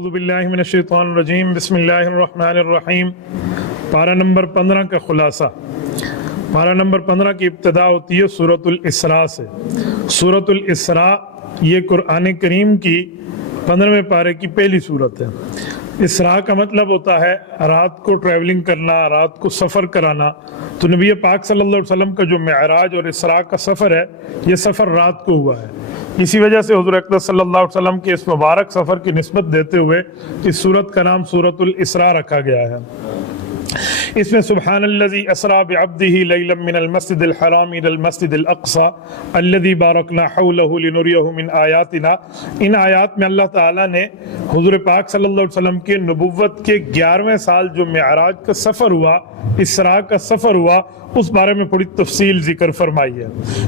اعوذ باللہ من الشیطان الرجیم بسم اللہ الرحمن الرحیم۔ پارہ نمبر 15 کا خلاصہ۔ پارہ نمبر 15 کی ابتدا ہوتی ہے سورۃ الاسراء سے۔ سورۃ الاسراء یہ قرآن کریم کی 15ویں پارے کی پہلی سورت ہے۔ اسراء کا مطلب ہوتا ہے رات کو ٹریولنگ کرنا، رات کو سفر کرانا۔ تو نبی پاک صلی اللہ علیہ وسلم کا جو معراج اور اسراء کا سفر ہے، یہ سفر رات کو ہوا ہے۔ اسی وجہ سے حضور اقدس صلی اللہ علیہ وسلم کے اس مبارک سفر کی نسبت دیتے ہوئے اس سورت کا نام سورۃ الاسراء رکھا گیا ہے۔ اس میں سبحان الذی اسریٰ بعبدہ لیلا من المسجد الحرام الی المسجد الاقصی الذی بارکنا حولہ لنریہ من آیاتنا، ان آیات میں اللہ تعالیٰ نے حضور پاک صلی اللہ علیہ وسلم کے نبوت کے 11ویں سال جو معراج کا سفر ہوا، اسراء کا سفر ہوا، اس بارے میں تھوڑی تفصیل ذکر فرمائی ہے۔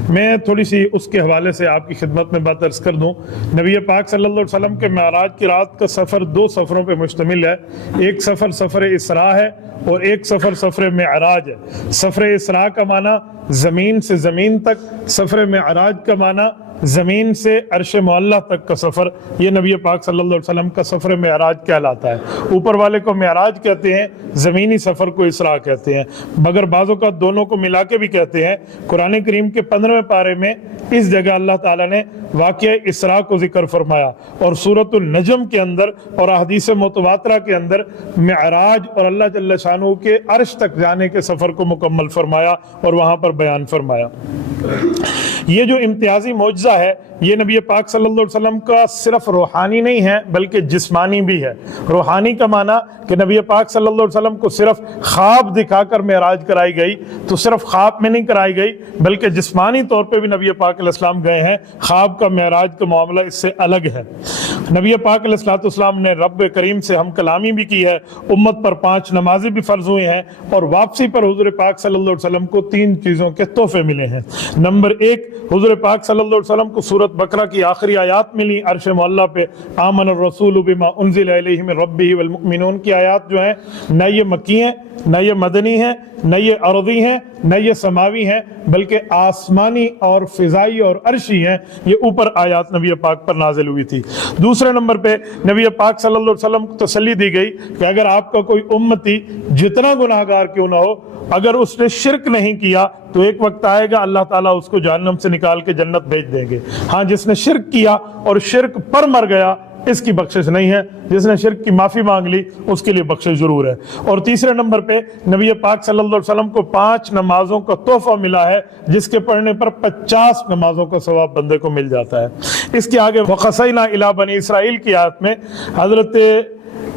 میں تھوڑی سی اس کے حوالے سے آپ کی خدمت میں بات عرض کر دوں۔ نبی پاک صلی اللہ علیہ وسلم کے معراج کی رات کا سفر 2 سفروں پہ مشتمل ہے۔ ایک سفر سفر اسراء ہے اور ایک سفر سفر معراج ہے۔ سفر اسراء کا معنی زمین سے زمین تک، سفر معراج کا معنی زمین سے عرش معلیٰ تک کا سفر۔ یہ نبی پاک صلی اللہ علیہ وسلم کا سفر معراج کہلاتا ہے۔ اوپر والے کو معراج کہتے ہیں، زمینی سفر کو اسراء کہتے ہیں، مگر بعضوں کا دونوں کو ملا کے بھی کہتے ہیں۔ قرآن کریم کے 15ویں پارے میں اس جگہ اللہ تعالیٰ نے واقعہ اسراء کو ذکر فرمایا، اور سورۃ النجم کے اندر اور احادیث متواترہ کے اندر معراج اور اللہ جل شانہ کے عرش تک جانے کے سفر کو مکمل فرمایا اور وہاں پر بیان فرمایا۔ یہ جو امتیازی معجزہ ہے، یہ نبی پاک صلی اللہ علیہ وسلم کا صرف روحانی نہیں ہے بلکہ جسمانی بھی ہے۔ روحانی کا معنی کہ نبی پاک صلی اللہ علیہ وسلم کو صرف خواب دکھا کر معراج کرائی گئی، تو صرف خواب میں نہیں کرائی گئی بلکہ جسمانی طور پہ بھی نبی پاک علیہ السلام گئے ہیں۔ خواب کا معراج کا معاملہ اس سے الگ ہے۔ نبی پاک علیہ السلام نے رب کریم سے ہم کلامی بھی کی ہے، امت پر 5 نمازیں بھی فرض ہوئی ہیں، اور واپسی پر حضور پاک صلی اللہ علیہ وسلم کو 3 چیزوں کے تحفے ملے ہیں۔ نمبر 1، حضور پاک صلی اللہ علیہ وسلم کو سورۃ بقرہ کی آخری آیات ملی عرش معلیٰ پہ، آمن الرسول بما انزل الیہ من ربہ والمؤمنون کی آیات جو ہیں، نہ یہ مکی ہیں، نہ یہ مدنی ہیں، نہ یہ ارضی ہیں، نہ یہ سماوی ہیں، بلکہ آسمانی اور فضائی اور عرشی ہیں۔ یہ اوپر آیات نبی پاک پر نازل ہوئی تھی۔ دوسرے نمبر پہ نبی پاک صلی اللہ علیہ وسلم کو تسلی دی گئی کہ اگر آپ کا کوئی امتی جتنا گناہ گار کیوں نہ ہو، اگر اس نے شرک نہیں کیا تو ایک وقت آئے گا اللہ تعالیٰ اس کو جہنم سے نکال کے جنت بھیج دیں گے۔ ہاں، جس نے شرک کیا اور شرک پر مر گیا، اس کی بخشش نہیں ہے۔ جس نے شرک کی معافی مانگ لی، اس کے لیے بخشش ضرور ہے۔ اور تیسرے نمبر پہ نبی پاک صلی اللہ علیہ وسلم کو 5 نمازوں کا تحفہ ملا ہے، جس کے پڑھنے پر 50 نمازوں کا ثواب بندے کو مل جاتا ہے۔ اس کے آگے وَقَصَيْنَا إِلَىٰ بَنِي اسرائیل کی آیت میں حضرت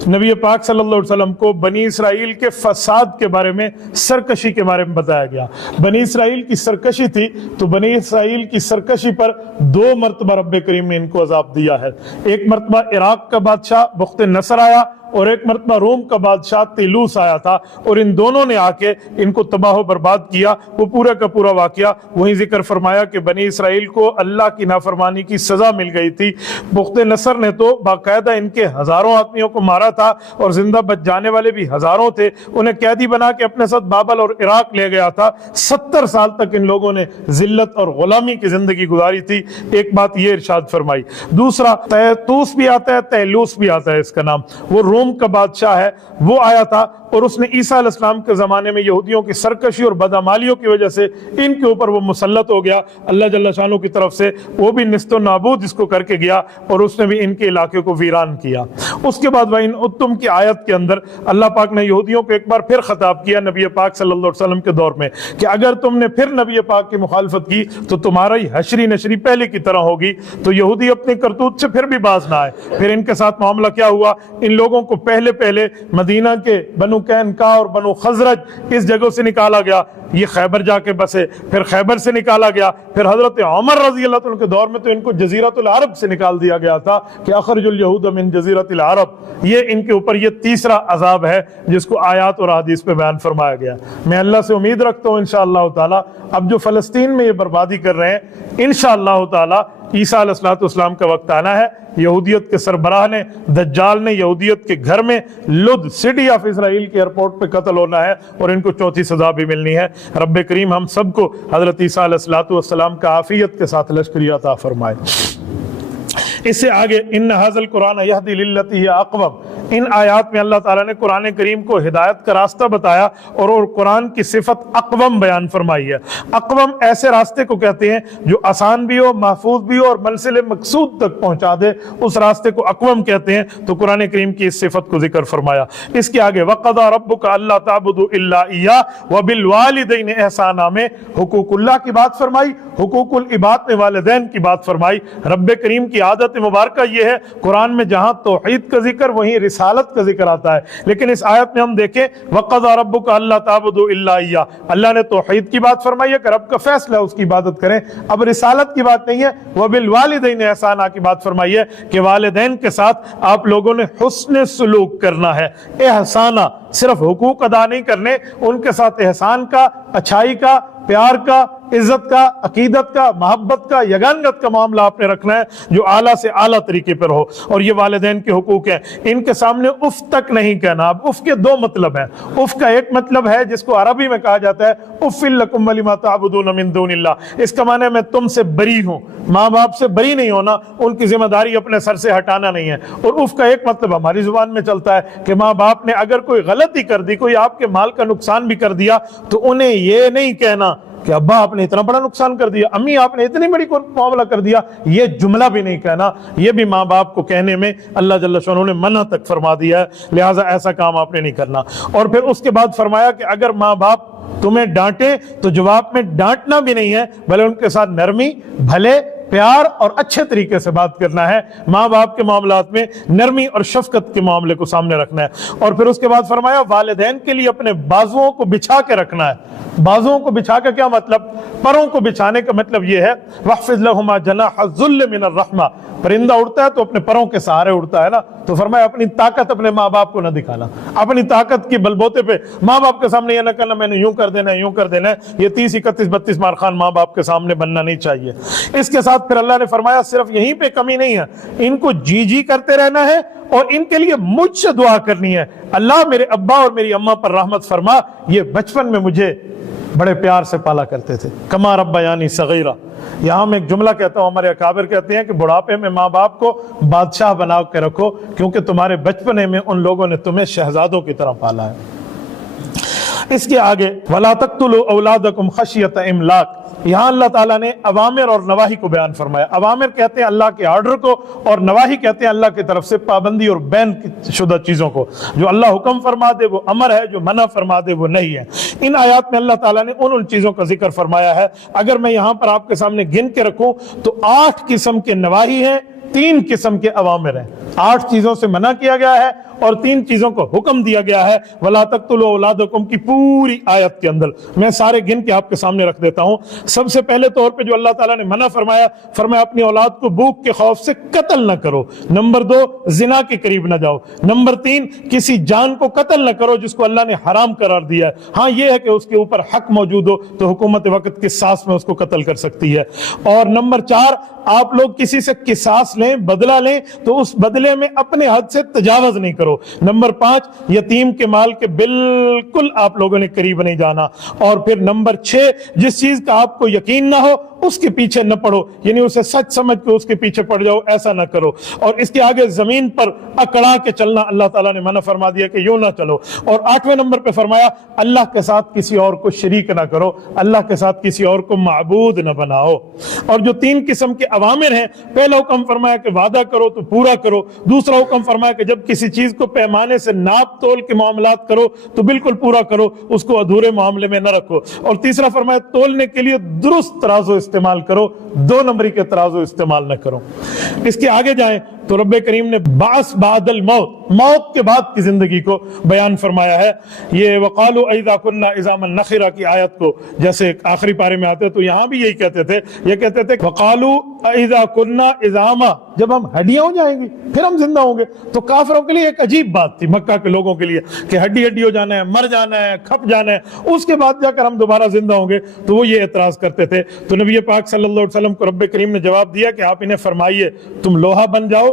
نبی پاک صلی اللہ علیہ وسلم کو بنی اسرائیل کے فساد کے بارے میں، سرکشی کے بارے میں بتایا گیا۔ بنی اسرائیل کی سرکشی تھی، تو بنی اسرائیل کی سرکشی پر 2 مرتبہ رب کریم نے ان کو عذاب دیا ہے۔ ایک مرتبہ عراق کا بادشاہ بخت نصر آیا، اور ایک مرتبہ روم کا بادشاہ تیلوس آیا تھا، اور ان دونوں نے آ کے ان کو تباہ و برباد کیا۔ وہ پورا کا پورا واقعہ وہیں ذکر فرمایا کہ بنی اسرائیل کو اللہ کی نافرمانی کی سزا مل گئی تھی۔ بخت نصر نے تو باقاعدہ ان کے ہزاروں آدمیوں کو مارا تھا، اور زندہ بچ جانے والے بھی ہزاروں تھے۔ انہیں قیدی بنا کے اپنے ساتھ بابل اور عراق لے گیا تھا۔ 70 سال تک ان لوگوں نے ذلت اور غلامی کی زندگی گزاری تھی۔ ایک بات یہ ارشاد فرمائی۔ دوسرا، تیتوس بھی آتا ہے، تیلوس بھی آتا ہے اس کا نام، وہ روم کا بادشاہ ہے، وہ آیا تھا، اور اس نے عیسیٰ علیہ السلام کے زمانے میں یہودیوں کی سرکشی اور بدعمالیوں کی وجہ سے ان کے اوپر وہ مسلط ہو گیا۔ اللہ جل شانہ کی طرف سے وہ بھی نیست و نابود اس کو کر کے گیا، اور اس نے بھی ان کے علاقے کو ویران کیا۔ اس کے بعد وَإِنْ عُدْتُمْ کی آیت کے اندر اللہ پاک نے یہودیوں کو ایک بار پھر خطاب کیا نبی پاک صلی اللہ علیہ وسلم کے دور میں کہ اگر تم نے پھر نبی پاک کی مخالفت کی تو تمہارا ہی حشری نشری پہلے کی طرح ہوگی۔ تو یہودی اپنے کرتوت سے پھر بھی باز نہ آئے۔ پھر ان کے ساتھ معاملہ کیا ہوا؟ ان لوگوں کو پہلے مدینہ کے بنو قینقاع اور بنو خزرج اس جگہ سے نکالا گیا، یہ خیبر جا کے بسے، پھر خیبر سے نکالا گیا، پھر حضرت عمر رضی اللہ عنہ کے دور میں تو ان کو جزیرۃ العرب سے نکال دیا گیا تھا کہ اخرج الیہود من جزیرۃ العرب۔ یہ ان کے اوپر یہ تیسرا عذاب ہے جس کو آیات اور حدیث پہ بیان فرمایا گیا۔ میں اللہ سے امید رکھتا ہوں انشاءاللہ تعالی اب جو فلسطین میں یہ بربادی کر رہے ہیں، انشاءاللہ تعالی عیسیٰ علیہ السلام کا وقت آنا ہے۔ یہودیت کے سربراہ نے، دجال نے یہودیت کے گھر میں لد سٹی آف اسرائیل کے ایئرپورٹ پہ قتل ہونا ہے، اور ان کو 4تھی سزا بھی ملنی ہے۔ رب کریم ہم سب کو حضرت عیسیٰ علیہ السلام کا عافیت کے ساتھ لشکری عطا فرمائے۔ اس سے آگے ان ھذل قرآن یہدی للتی ہی اقوم، ان آیات میں اللہ تعالیٰ نے قرآن کریم کو ہدایت کا راستہ بتایا اور قرآن کی صفت اقوم بیان فرمائی ہے۔ اقوم ایسے راستے کو کہتے ہیں جو آسان بھی ہو، محفوظ بھی ہو اور منزل مقصود تک پہنچا دے، اس راستے کو اقوم کہتے ہیں۔ تو قرآن کریم کی اس صفت کو ذکر فرمایا۔ اس کے آگے وَقَضَىٰ رَبُّكَ أَلَّا تَعْبُدُوا إِلَّا إِيَّاهُ وَبِالْوَالِدَيْنِ إِحْسَانًا میں حقوق اللہ کی بات فرمائی، حقوق العباد میں والدین کی بات فرمائی۔ رب کریم کی عادت مبارکہ یہ ہے، قرآن میں جہاں توحید کا ذکر وہیں رسالت کا ذکر آتا ہے، لیکن اس آیت میں ہم دیکھیں وَقَضَىٰ رَبُّكَ أَلَّا تَعْبُدُوا إِلَّا إِيَّاهُ، اللہ نے توحید کی بات فرمائی ہے کہ رب کا فیصلہ اس کی عبادت کریں۔ اب رسالت کی بات نہیں ہے، وَبِالْوَالِدَيْنِ إِحْسَانًا کی بات فرمائی ہے کہ والدین کے ساتھ آپ لوگوں نے حسن سلوک کرنا ہے۔ احسانہ صرف حقوق ادا نہیں کرنے، ان کے ساتھ احسان کا، اچھائی کا، پیار کا، عزت کا، عقیدت کا، محبت کا، یگانگت کا معاملہ آپ نے رکھنا ہے جو اعلیٰ سے اعلیٰ طریقے پر ہو۔ اور یہ والدین کے حقوق ہیں، ان کے سامنے اف تک نہیں کہنا۔ اب اف کے دو مطلب ہیں۔ اف کا ایک مطلب ہے جس کو عربی میں کہا جاتا ہے اف لکم ولما تعبدون من دون اللہ، اس کا معنی ہے میں تم سے بری ہوں۔ ماں باپ سے بری نہیں ہونا، ان کی ذمہ داری اپنے سر سے ہٹانا نہیں ہے۔ اور اف کا ایک مطلب ہماری زبان میں چلتا ہے کہ ماں باپ نے اگر کوئی غلطی کر دی، کوئی آپ کے مال کا نقصان بھی کر دیا، تو انہیں یہ نہیں کہنا کہ ابا آپ نے اتنا بڑا نقصان کر دیا، امی آپ نے اتنی بڑی معاملہ کر دیا، یہ جملہ بھی نہیں کہنا۔ یہ بھی ماں باپ کو کہنے میں اللہ جل شانہ نے منع تک فرما دیا ہے، لہٰذا ایسا کام آپ نے نہیں کرنا۔ اور پھر اس کے بعد فرمایا کہ اگر ماں باپ تمہیں ڈانٹے تو جواب میں ڈانٹنا بھی نہیں ہے، بلکہ ان کے ساتھ نرمی، بھلے، پیار اور اچھے طریقے سے بات کرنا ہے۔ ماں باپ کے معاملات میں نرمی اور شفقت کے معاملے کو سامنے رکھنا ہے۔ اور پھر اس کے بعد فرمایا والدین کے لیے اپنے بازوؤں کو بچھا کے رکھنا ہے۔ بازوؤں کو بچھا کے کیا مطلب؟ پروں کو بچھانے کا مطلب یہ ہے وَاخْفِضْ لَهُمَا جَنَاحَ الذُّلِّ مِنَ الرَّحْمَةِ، پرندہ اڑتا ہے تو اپنے پروں کے سہارے اڑتا ہے نا، تو فرمایا اپنی طاقت اپنے ماں باپ کو نہ دکھانا، اپنی طاقت کی بلبوتے پہ ماں باپ کے سامنے یہ نہ کرنا میں نے یوں کر دینا ہے، یوں کر دینا ہے۔ یہ 30 31 32 مارخان ماں باپ کے سامنے بننا نہیں چاہیے۔ اس کے ساتھ پھر اللہ نے فرمایا صرف یہیں پہ کمی نہیں ہے، ان کو جی جی کرتے رہنا ہے اور ان کے لیے مجھ سے دعا کرنی ہے، اللہ میرے ابا اور میری اماں پر رحمت فرما، یہ بچپن میں مجھے بڑے پیار سے پالا کرتے تھے، کما ربیانی صغیرہ۔ یہاں میں ایک جملہ کہتا ہوں، ہمارے اکابر کہتے ہیں کہ بڑھاپے میں ماں باپ کو بادشاہ بنا کے رکھو، کیونکہ تمہارے بچپنے میں ان لوگوں نے تمہیں شہزادوں کی طرح پالا ہے۔ اس کے آگے وَلَا تَقْتُلُوا أَوْلَادَكُمْ خَشْيَةَ إِمْلَاقٍ، یہاں اللہ تعالیٰ نے اوامر اور نواہی کو بیان فرمایا۔ اوامر کہتے ہیں اللہ کے آرڈر کو، اور نواہی کہتے ہیں اللہ کی طرف سے پابندی اور بین شدہ چیزوں کو۔ جو اللہ حکم فرما دے وہ امر ہے، جو منع فرما دے وہ نہیں ہے۔ ان آیات میں اللہ تعالیٰ نے ان چیزوں کا ذکر فرمایا ہے۔ اگر میں یہاں پر آپ کے سامنے گن کے رکھوں تو 8 قسم کے نواہی ہیں، 3 قسم کے اوامر ہیں۔ 8 چیزوں سے منع کیا گیا ہے اور 3 چیزوں کو حکم دیا گیا ہے۔ وَلَا تَقْتُلُوا أَوْلَادَكُمْ کی پوری آیت کے اندر میں سارے گن کے آپ کے سامنے رکھ دیتا ہوں۔ سب سے پہلے طور پہ جو اللہ تعالیٰ نے منع فرمایا، فرمایا اپنی اولاد کو بھوک کے خوف سے قتل نہ کرو۔ نمبر 2 زنا کے قریب نہ جاؤ۔ نمبر 3 کسی جان کو قتل نہ کرو جس کو اللہ نے حرام قرار دیا ہے۔ ہاں یہ ہے کہ اس کے اوپر حق موجود ہو تو حکومت وقت کی ساس میں اس کو قتل کر سکتی ہے۔ اور نمبر 4 آپ لوگ کسی سے قصاص لیں، بدلہ لیں تو اس بدلے میں اپنے حد سے تجاوز نہیں کرو۔ نمبر 5 یتیم کے مال کے بالکل آپ لوگوں نے قریب نہیں جانا۔ اور پھر نمبر 6 جس چیز کا آپ کو یقین نہ ہو اس کے پیچھے نہ پڑو، یعنی اسے سچ سمجھ کے اس کے پیچھے پڑ جاؤ، ایسا نہ کرو۔ اور اس کے آگے زمین پر اکڑا کے چلنا اللہ تعالیٰ نے منع فرما دیا کہ یوں نہ چلو۔ اور 8ویں نمبر پہ فرمایا اللہ کے ساتھ کسی اور کو شریک نہ کرو، اللہ کے ساتھ کسی اور کو معبود نہ بناؤ۔ اور جو 3 قسم کے اوامر ہیں، پہلا حکم فرمایا کہ وعدہ کرو تو پورا کرو، دوسرا حکم فرمایا کہ جب کسی چیز کو پیمانے سے ناپ تول کے معاملات کرو تو بالکل پورا کرو، اس کو ادھورے معاملے میں نہ رکھو۔ اور تیسرا فرمایا تولنے کے لیے درست ترازو استعمال کرو، 2 نمبری کے ترازو استعمال نہ کرو۔ اس کے آگے جائیں تو رب کریم نے بعث بعد الموت، موت کے بعد کی زندگی کو بیان فرمایا ہے۔ یہ وقالوا اذا كنا عظاما نخرا کی آیت کو جیسے آخری پارے میں آتے تو یہاں بھی یہی کہتے تھے، یہ کہتے تھے وقالوا اذا كنا عظاما، جب ہم ہڈیاں ہو جائیں گی پھر ہم زندہ ہوں گے۔ تو کافروں کے لیے ایک عجیب بات تھی، مکہ کے لوگوں کے لیے، کہ ہڈی ہڈی ہو جانا ہے، مر جانا ہے، کھپ جانا ہے، اس کے بعد جا کر ہم دوبارہ زندہ ہوں گے۔ تو وہ یہ اعتراض کرتے تھے۔ تو نبی پاک صلی اللہ علیہ وسلم کو رب کریم نے جواب دیا کہ آپ انہیں فرمائیے تم لوہا بن جاؤ،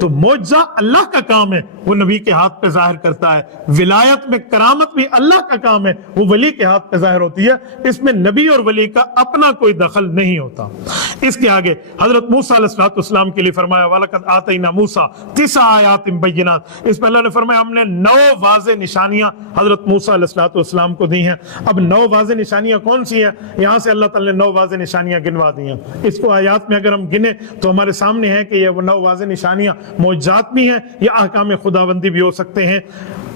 تو معجزہ اللہ کا کام ہے، وہ نبی کے ہاتھ پہ ظاہر کرتا ہے، ولایت میں کرامت بھی اللہ کا کام ہے، وہ ولی کے ہاتھ پہ ظاہر ہوتی ہے، اس میں نبی اور ولی کا اپنا کوئی دخل نہیں ہوتا۔ اس کے آگے حضرت موسیٰ علیہ السلام کے لیے فرمایا وَلَقَدْ آتَيْنَا مُوسَىٰ 9 آیات بینات، اس پہ اللہ نے فرمایا ہم نے 9 واضح نشانیاں حضرت موسیٰ علیہ السلام کو دی ہیں۔ اب 9 واضح نشانیاں کون سی ہیں؟ یہاں سے اللہ تعالیٰ نے 9 واضح نشانیاں گنوا دی ہیں۔ اس کو آیات میں اگر ہم گنے تو ہمارے سامنے ہے کہ یہ وہ 9 واضح نشانیاں معجزات بھی ہیں یا احکام خداوندی بھی ہو سکتے ہیں۔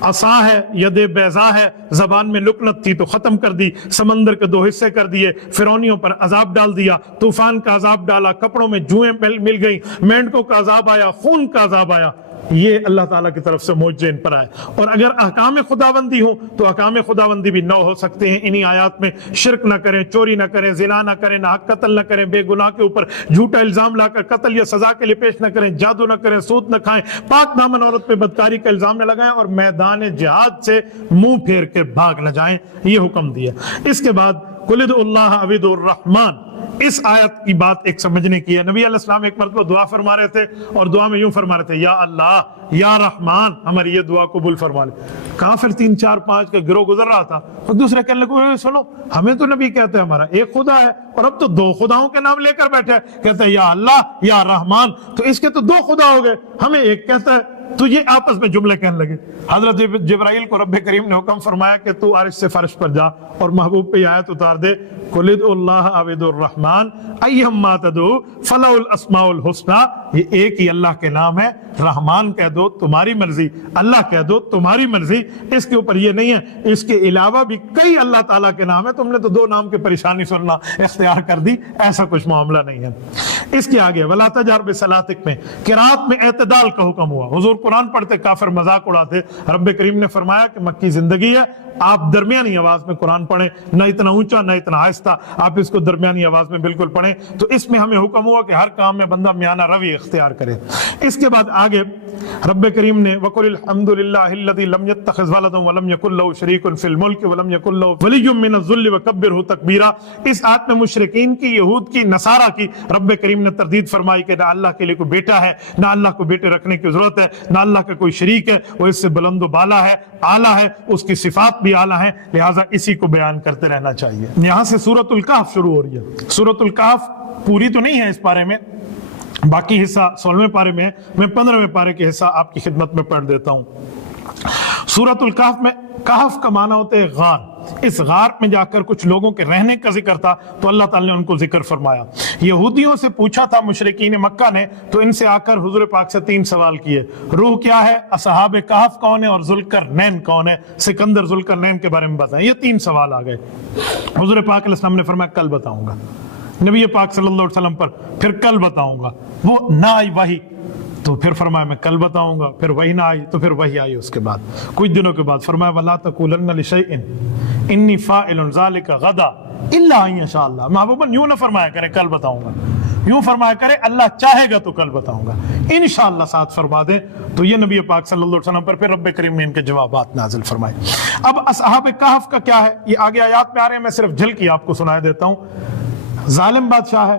عصا ہے، ید بیضا ہے، زبان میں لکنت تھی تو ختم کر دی، سمندر کے 2 حصے کر دیے، فرعونیوں پر عذاب ڈال دیا، طوفان کا عذاب ڈالا، کپڑوں میں جوئیں مل گئی، مینڈکوں کا عذاب آیا، خون کا عذاب آیا۔ یہ اللہ تعالیٰ کی طرف سے معجزے ان پر آئے۔ اور اگر احکام خداوندی ہوں تو احکام خداوندی بھی 9 ہو سکتے ہیں انہی آیات میں۔ شرک نہ کریں، چوری نہ کریں، زنا نہ کریں، ناحق قتل نہ کریں، بے گناہ کے اوپر جھوٹا الزام لا کر قتل یا سزا کے لیے پیش نہ کریں، جادو نہ کریں، سود نہ کھائیں، پاک دامن عورت پہ بدکاری کا الزام نہ لگائیں، اور میدان جہاد سے منہ پھیر کے بھاگ نہ جائیں، یہ حکم دیا۔ اس کے بعد قُلِ ادْعُوا اللَّهَ أَوِ ادْعُوا الرَّحْمَٰنَ، اس آیت کی بات ایک سمجھنے کی ہے۔ نبی علیہ السلام ایک مرتبہ دعا فرما رہے تھے اور دعا میں یوں فرما رہے تھے یا اللہ یا رحمان ہماری یہ دعا قبول فرما لے۔ کافر 3 4 5 کا گروہ گزر رہا تھا، اور دوسرے کہنے لگے سنو ہمیں تو نبی کہتے ہیں ہمارا ایک خدا ہے، اور اب تو 2 خداؤں کے نام لے کر بیٹھے ہیں، کہتے ہیں یا اللہ یا رحمان، تو اس کے تو 2 خدا ہو گئے، ہمیں ایک کہتا ہے۔ تو یہ آپس میں جملے کہنے لگے۔ حضرت جبرائیل کو رب کریم نے حکم فرمایا کہ تو عرش سے فرش پر جا اور محبوب پہ یہ آیت اتار دے قُلِ ادْعُوا اللَّهَ أَوِ ادْعُوا الرَّحْمَٰنَ أَيَّمَّا تَدْعُوا فَلَهُ الْأَسْمَاءُ الْحُسْنَىٰ، یہ ایک ہی اللہ کے نام ہے، رحمان کہہ دو تمہاری مرضی، اللہ کہہ دو تمہاری مرضی، اس کے اوپر یہ نہیں ہے۔ اس کے علاوہ بھی کئی اللہ تعالیٰ کے نام ہے، تم نے تو 2 نام کی پریشانی سننا اختیار کر دی، ایسا کچھ معاملہ نہیں ہے۔ اس کے آگے وَلَا تَجْهَرْ بِصَلَاتِكَ میں قرات میں اعتدال کا حکم ہوا۔ حضور قرآن پڑھتے کافر مذاق اڑاتے، رب کریم نے فرمایا کہ مکی زندگی ہے، آپ درمیانی آواز میں قرآن پڑھیں، نہ اتنا اونچا نہ اتنا آہستہ، آپ اس کو درمیانی آواز میں بالکل پڑھیں۔ تو اس میں ہمیں حکم ہوا کہ ہر کام میں بندہ میانہ روی اختیار کرے۔ اس کے بعد آگے رب کریم نے وَقُلِ الْحَمْدُ لِلَّهِ الَّذِي لَمْ يَتَّخِذْ وَلَدًا وَلَمْ يَكُن لَّهُ شَرِيكٌ فِي الْمُلْكِ وَلَمْ يَكُن لَّهُ وَلِيٌّ مِّنَ الذُّلِّ وَكَبِّرْهُ تَكْبِيرًا۔ اس آیت میں مشرکین کی، یہود کی، نصارہ کی رب کریم نے تردید فرمائی کہ نہ اللہ کے لیے کوئی بیٹا ہے، نہ اللہ کو بیٹے رکھنے کی ضرورت ہے، نہ اللہ کا کوئی شریک ہے، وہ اس سے بلند و بالا ہے، اعلیٰ ہے، اس کی صفات بھی اعلیٰ ہیں، لہٰذا اسی کو بیان کرتے رہنا چاہیے۔ یہاں سے سورۃ الکہف شروع ہو رہی ہے۔ سورۃ الکہف پوری تو نہیں ہے اس پارے میں، باقی حصہ 16ویں پارے میں ہے، میں 15ویں پارے کے حصہ آپ کی خدمت میں پڑھ دیتا ہوں۔ سورۃ الکہف میں کہف کا معنی ہوتا ہے غار، اس غار میں جا کر کچھ لوگوں کے رہنے کا ذکر تھا تو اللہ تعالیٰ نے ان کو ذکر فرمایا۔ یہودیوں سے پوچھا تھا مشرکین مکہ نے، تو ان سے آ کر حضور پاک سے 3 سوال کیے، روح کیا ہے، اصحاب کہف کون ہے، اور ذوالقرنین کون ہے، سکندر ذوالقرنین کے بارے میں بتائیں۔ یہ 3 سوال آ گئے۔ حضور پاک علیہ السلام نے فرمایا کل بتاؤں گا، نبی پاک صلی اللہ علیہ وسلم پر پھر کل بتاؤں گا، وہ نہ آئی وحی تو پھر فرمایا میں کل بتاؤں گا، پھر وہی نہ آئی تو پھر وہی آئی۔ اس کے بعد کچھ دنوں کے بعد فرمایا وَلَا تَقُولَنَّ لِشَيْءٍ إِنِّي فَاعِلٌ ذَلِكَ غَدًا إِلَّا أَن يَشَاءَ اللَّهُ۔ محبوباً یوں نہ فرمایا کرے کل بتاؤں گا، یوں فرمایا کرے اللہ چاہے گا تو کل بتاؤں گا، انشاءاللہ ساتھ فرما دیں۔ تو یہ نبی پاک صلی اللہ علیہ وسلم پر پھر رب کریم نے ان کے جوابات نازل فرمائے۔ اب اصحاب کہف کا کیا ہے، یہ آگے آیات میں آ رہے ہیں، میں صرف جھلکی آپ کو سنا دیتا ہوں۔ ظالم بادشاہ ہے،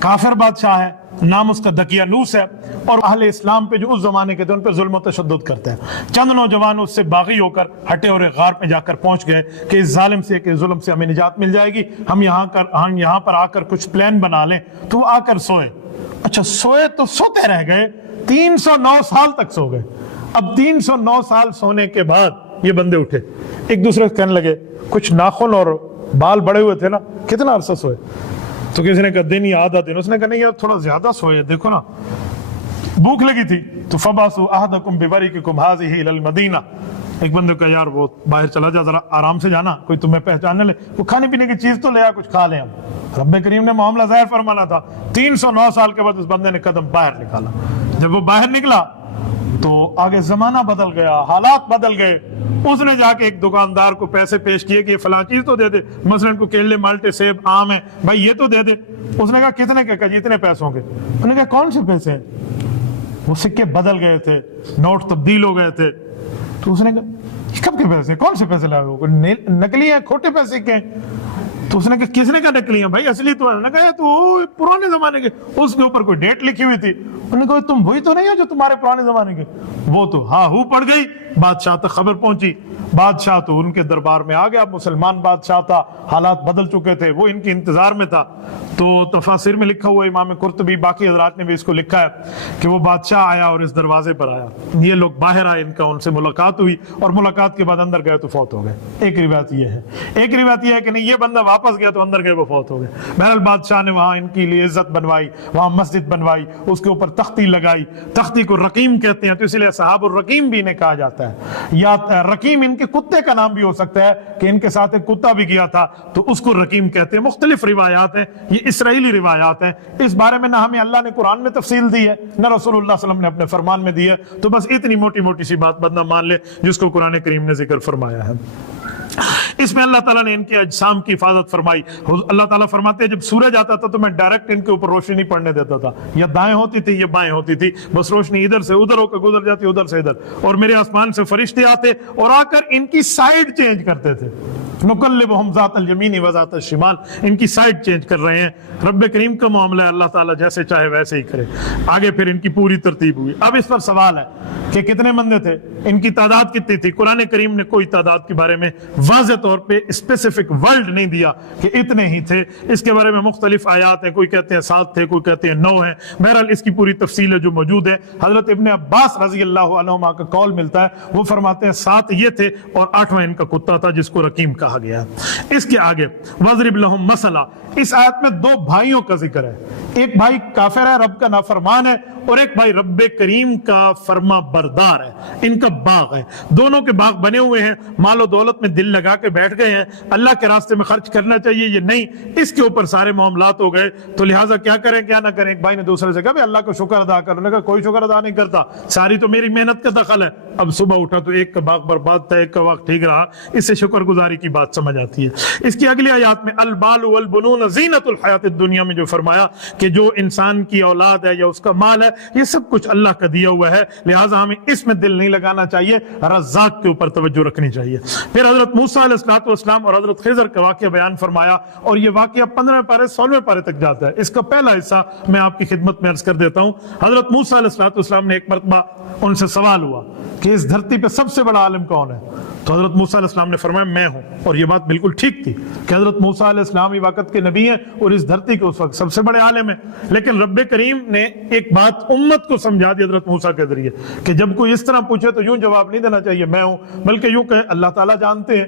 کافر بادشاہ ہے، نام اس کا دقیانوس ہے، اور اہل اسلام پہ جو اس زمانے کے تھے ان پہ ظلم و تشدد کرتے ہیں۔ چند نوجوان اس سے باغی ہو کر ہٹے اور ایک غار پہ جا کر پہنچ گئے کہ اس ظالم سے، کہ ظلم سے ہمیں نجات مل جائے گی، ہم یہاں پر آ کر کچھ پلان بنا لیں۔ تو وہ آ کر سوئے۔ اچھا سوئے تو سوتے رہ گئے، 309 سال تک سو گئے۔ اب 309 سال سونے کے بعد یہ بندے اٹھے، ایک دوسرے سے کہنے لگے، کچھ ناخن اور بال بڑے ہوئے تھے نا، کتنا عرصہ سوئے؟ تو کسی نے کہا دن یا آدھا دن، اس نے کہا نہیں یار تھوڑا زیادہ سوئے، دیکھو نا بھوک لگی تھی۔ تو فبعثوا احدکم بورقکم هذه الى المدینہ، ایک بندے کو یار وہ باہر چلا جا، ذرا آرام سے جانا، کوئی تمہیں پہچاننے لے، وہ کھانے پینے کی چیز تو لے آ، کچھ کھا لیں ہم۔ رب کریم نے معاملہ ظاہر فرمانا تھا۔ 309 سال کے بعد اس بندے نے قدم باہر نکالا۔ جب وہ باہر نکلا تو آگے زمانہ بدل گیا، حالات بدل گئے۔ اس نے جا کے ایک دکاندار کو پیسے پیش کیے کہ یہ فلاں چیز تو دے دے، مثلا کو کیلے مالٹے سیب آم ہے، بھائی یہ تو دے دے۔ اس نے کہا کتنے کے؟ کہا جتنے پیسوں کے۔ انہوں نے کہا کون سے پیسے ہیں؟ وہ سکے بدل گئے تھے، نوٹ تبدیل ہو گئے تھے۔ تو اس نے کہا کب کے پیسے، کون سے پیسے لائے ہو؟ نکلی ہیں، کھوٹے پیسے کے ہیں؟ تو اس نے کہا کس نے کہا نکلی ہیں بھائی اصلی تو ہے؟ کہا تو پرانے زمانے کے، اس کے اوپر کوئی ڈیٹ لکھی ہوئی تھی۔ انہوں نے کہا تم وہی تو نہیں ہو جو تمہارے پرانے زمانے کے؟ وہ تو ہاں ہو پڑ گئی، بادشاہ تک خبر پہنچی، بادشاہ تو ان کے دربار میں آ گیا، مسلمان بادشاہ تھا، حالات بدل چکے تھے، وہ ان کے انتظار میں تھا۔ تو تفاسیر میں لکھا ہوا ہے، امام قرطبی باقی حضرات نے بھی اس کو لکھا ہے کہ وہ بادشاہ آیا اور اس دروازے پر آیا، یہ لوگ باہر آئے، ان کا ان سے ملاقات ہوئی اور ملاقات کے بعد اندر گئے تو فوت ہو گئے۔ ایک روایت یہ ہے، ایک روایت یہ ہے کہ نہیں یہ بندہ واپس گیا تو اندر گئے وہ فوت ہو گئے۔ بہرحال بادشاہ نے وہاں ان کے لیے عزت بنوائی، وہاں مسجد بنوائی، اس کے اوپر تختی لگائی، تختی کو رقیم کہتے ہیں تو اس لیے صحاب الرقیم بھی انہیں کہا جاتا ہے، یا رقیم ان کے کتے کا نام بھی ہو سکتا ہے کہ ان کے ساتھ ایک کتا بھی گیا تھا تو اس کو رقیم کہتے ہیں۔ مختلف روایات ہیں، یہ اسرائیلی روایات ہیں، اس بارے میں نہ ہمیں اللہ نے قرآن میں تفصیل دی ہے نہ رسول اللہ صلی اللہ علیہ وسلم نے اپنے فرمان میں دی ہے، تو بس اتنی موٹی موٹی سی بات بندہ مان لے جس کو قرآن کریم نے ذکر فرمایا ہے۔ اس میں اللہ تعالیٰ نے ان کے اجسام کی حفاظت فرمائی۔ اللہ تعالیٰ فرماتے ہیں جب سورج آتا تھا تو میں ڈائریکٹ ان کے اوپر روشنی پڑنے دیتا تھا، یا دائیں ہوتی تھی یا بائیں ہوتی تھی، بس روشنی ادھر سے ادھر ہو کر گزر جاتی، ادھر سے ادھر، اور میرے آسمان سے فرشتے آتے اور آ کر ان کی سائیڈ چینج کرتے تھے۔ نقلبہم ذات الیمین و ذات الشمال، ان کی سائیڈ چینج کر رہے ہیں۔ رب کریم کا معاملہ ہے، اللہ تعالیٰ جیسے چاہے ویسے ہی کرے۔ آگے پھر ان کی پوری ترتیب ہوئی۔ اب اس پر سوال ہے کہ کتنے بندے تھے، ان کی تعداد کتنی تھی؟ قرآن کریم نے کوئی تعداد کے بارے میں واضح طور پہ اسپیسیفک ورلڈ نہیں دیا کہ اتنے ہی تھے، اس کے بارے میں مختلف آیات ہیں، کوئی کہتے ہیں 7 تھے، کوئی کہتے ہیں 9 ہیں۔ بہرحال اس کی پوری تفصیل ہے جو موجود ہے، حضرت ابن عباس رضی اللہ عنہما کا قول ملتا ہے، وہ فرماتے ہیں 7 یہ تھے اور 8واں ان کا کتا تھا جس کو رقیم کہا گیا۔ اس کے آگے وَضْرِبْ لَهُمْ مَثَلًا، اس آیت میں 2 بھائیوں کا ذکر ہے، ایک بھائی کافر ہے، رب کا نافرمان ہے، اور ایک بھائی رب کریم کا فرما بردار ہے، ان کا باغ ہے، دونوں کے باغ بنے ہوئے ہیں، مال و دولت میں دل لگا کے بیٹھ گئے ہیں، اللہ کے راستے میں خرچ کرنا چاہیے یہ نہیں، اس کے اوپر سارے معاملات ہو گئے، تو لہٰذا کیا کریں کیا نہ کریں۔ ایک بھائی نے دوسرے سے کہا بھی اللہ کا شکر ادا کرنے کا، کوئی شکر ادا نہیں کرتا، ساری تو میری محنت کا دخل ہے۔ اب صبح اٹھا تو ایک کا باغ برباد تھا، ایک کا باغ ٹھیک رہا، اس سے شکر گزاری کی بات سمجھ آتی ہے۔ اس کی اگلی آیات میں البال والبنون زینت الحیات الدنیا میں جو فرمایا کہ جو انسان کی اولاد ہے یا اس کا مال ہے یہ سب کچھ اللہ کا دیا ہوا ہے، لہٰذا ہمیں اس میں دل نہیں لگانا چاہیے، رزاق کے اوپر توجہ رکھنی چاہیے۔ پھر حضرت موسیٰ علیہ السلام اور حضرت خضر کا واقعہ بیان فرمایا، اور یہ واقعہ 15 پارے 16 پارے تک جاتا ہے۔ اس کا پہلا حصہ میں آپ کی خدمت میں عرض کر دیتا ہوں۔ حضرت موسیٰ علیہ السلام نے ایک مرتبہ ان سے سوال ہوا کہ اس دھرتی پہ سب سے بڑا عالم کون ہے؟ تو حضرت موسیٰ علیہ السلام نے فرمایا میں ہوں، اور یہ بات بالکل ٹھیک تھی کہ حضرت موسیٰ علیہ السلام ہی وقت کے نبی ہیں اور اس دھرتی کے اس وقت سب سے بڑے عالم ہیں، لیکن رب کریم نے ایک بات امت کو سمجھا دی حضرت موسیٰ کے ذریعے کہ جب کوئی اس طرح پوچھے تو یوں جواب نہیں دینا چاہیے میں ہوں، بلکہ یوں کہے اللہ تعالیٰ جانتے ہیں۔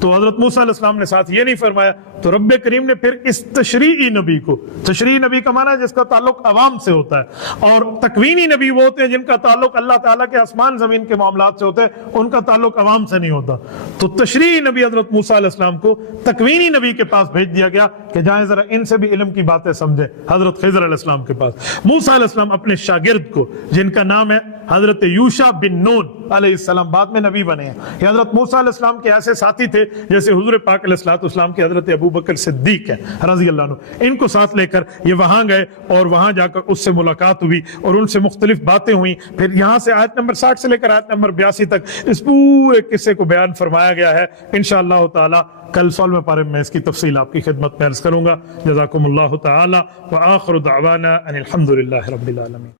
تو حضرت موسیٰ علیہ السلام نے ساتھ یہ نہیں فرمایا، تو رب کریم نے پھر اس تشریعی نبی کو، تشریعی نبی کا معنی ہے جس کا تعلق عوام سے ہوتا ہے، اور تکوینی نبی وہ ہوتے ہیں جن کا تعلق اللہ تعالیٰ کے آسمان زمین کے معاملات سے ہوتے ہیں، ان کا تعلق عوام سے نہیں ہوتا۔ تو تشریعی نبی حضرت موسیٰ علیہ السلام کو تکوینی نبی کے پاس بھیج دیا گیا کہ جائیں ذرا ان سے بھی علم کی باتیں سمجھیں، حضرت خضر علیہ السلام کے پاس۔ موسیٰ علیہ السلام اپنے شاگرد کو جن کا نام ہے حضرت یوشع بن نون علیہ السلام، بعد میں نبی بنے ہیں، یہ حضرت موسیٰ علیہ السلام کے ایسے ساتھی تھے جیسے حضور پاک علیہ السلام کے حضرت ابوبکر صدیق ہیں رضی اللہ عنہ، ان کو ساتھ لے کر یہ وہاں گئے اور وہاں جا کر اس سے ملاقات ہوئی اور ان سے مختلف باتیں ہوئیں۔ پھر یہاں سے آیت نمبر 60 سے لے کر آیت نمبر 82 تک اس پورے قصے کو بیان فرمایا گیا ہے۔ انشاءاللہ تعالی کل 16 پارے میں اس کی تفصیل آپ کی خدمت میں عرض کروں گا۔ جزاکم اللہ تعالی وآخر دعوانا ان الحمد للہ رب العالمین۔